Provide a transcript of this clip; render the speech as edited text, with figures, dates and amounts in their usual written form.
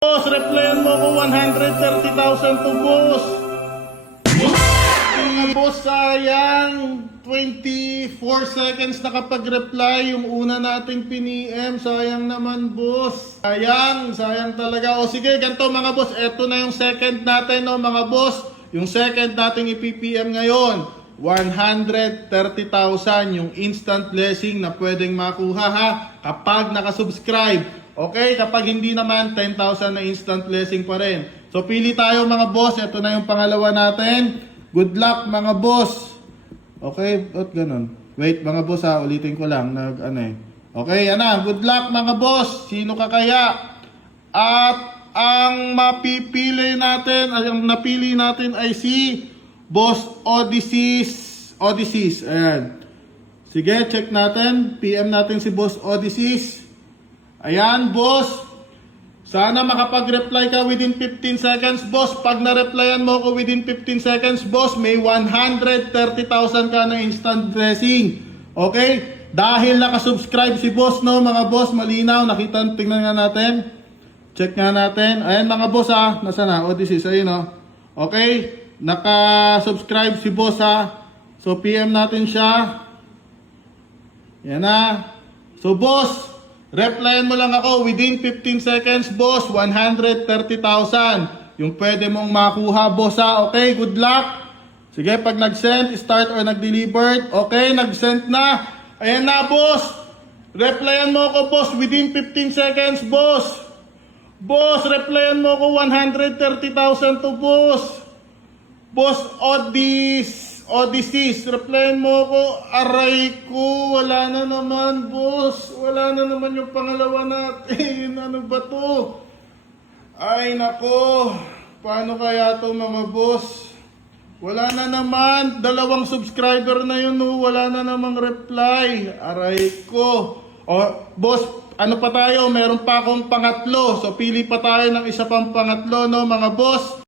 Boss, replyan mo ko 130,000 to boss. Mga boss, sayang 24 seconds nakapag-reply yung una nating piniem. Sayang naman boss. Sayang talaga. O sige, ganito mga boss. Eto na yung second natin, no mga boss. Yung second nating i-PPM ngayon, 130,000 yung instant blessing na pwedeng makuha ha kapag nakasubscribe. Okay, kapag hindi naman, 10,000 na instant blessing pa rin. So pili tayo mga boss. Ito na yung pangalawa natin. Good luck mga boss. Okay, at ganun. Wait mga boss ha, ulitin ko lang. Okay, yan na. Good luck mga boss. Sino ka kaya? At ang mapipili natin, ang napili natin ay si Boss Odysseus. Ayan. Sige, check natin. PM natin si Boss Odysseus. Ayan, boss. Sana makapag-reply ka within 15 seconds, boss. Pag na-replyan mo ko within 15 seconds, boss, may 130,000 ka na instant blessing. Okay? Dahil nakasubscribe si boss, no, mga boss, malinaw. Nakita, tingnan nga natin. Check nga natin. Ayan, mga boss, ha. Nasaan na? Odysseus, ayun, no. Okay? Nakasubscribe si boss, ha. So, PM natin siya. Yan na. So, boss, replyan mo lang ako within 15 seconds, boss. 130,000. Yung pwede mong makuha, boss, ha. Okay, good luck. Sige, pag nag-send, start or nag-delivered. Okay, nag-send na. Ayan na, boss. Replyan mo ako, boss, within 15 seconds, boss. Boss, replyan mo ako 130,000 to, boss. Boss Odysseus, replyan mo ako. Aray ko, wala na naman, boss. Wala na naman yung pangalawa natin. Ano ba to? Ay, nako. Paano kaya to, mga boss? Wala na naman. 2 subscriber na yun, no? Wala na namang reply. Aray ko. O, boss, ano pa tayo? Meron pa akong pangatlo. So, pili pa tayo ng isa pang pangatlo, no, mga boss?